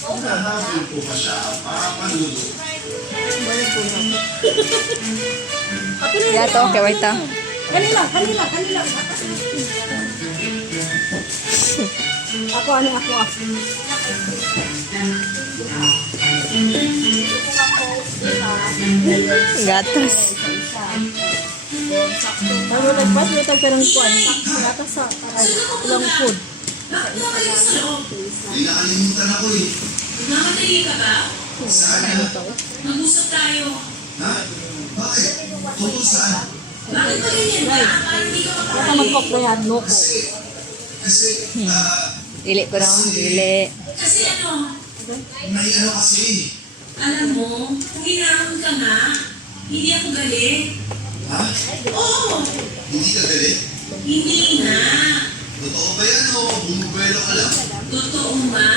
Hinahabol ko pa siya para malulo. Gato, okay, wait ta. Kanila. Ako. Gatas. Bago nagpas, may tagkarang kuwan. Gatas sa ilang food. Nakalimutan ako eh. Mamatali ka ba? Saan? Mag-usap tayo. Ha? Bakit? Tungkol saan? Bakit ba ganyan ka? Parang hindi ka Baka mag-cook na yan, no? Kasi, Dili ko na. Dili. Kasi ano, may ano kasi. alam mo, kung hinahamon ka nga, hindi ako galit. Ha? Oo, Hindi ka galit? hindi na. Totoo ba yan o bumubuelo ka lang? Totoo ma.